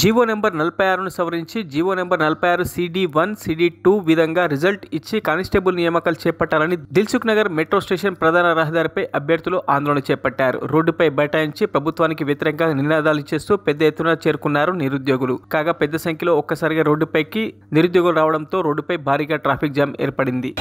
GO number 46ను సవరించి GO number 46 CD1 CD2 విధంగా result ఇచ్చి కానిస్టేబుల్ నియామకాలు చేపట్టాలని దిల్సుఖ్ నగర్ మెట్రో స్టేషన్ ప్రధాన రహదారిపై అభ్యర్థులు ఆందోళన చేపట్టారు. రోడ్డుపై బైఠాయించి ప్రభుత్వానికి వ్యతిరేకంగా నినాదాలు చేస్తూ పెద్ద ఎత్తున చేరుకున్నారు నిరుద్యోగులు. కాగా పెద్ద సంఖ్యలో ఒక్కసారిగా రోడ్డుపైకి నిరుద్యోగులు రావడంతో రోడ్డుపై భారీగా ట్రాఫిక్ జామ్ ఏర్పడింది.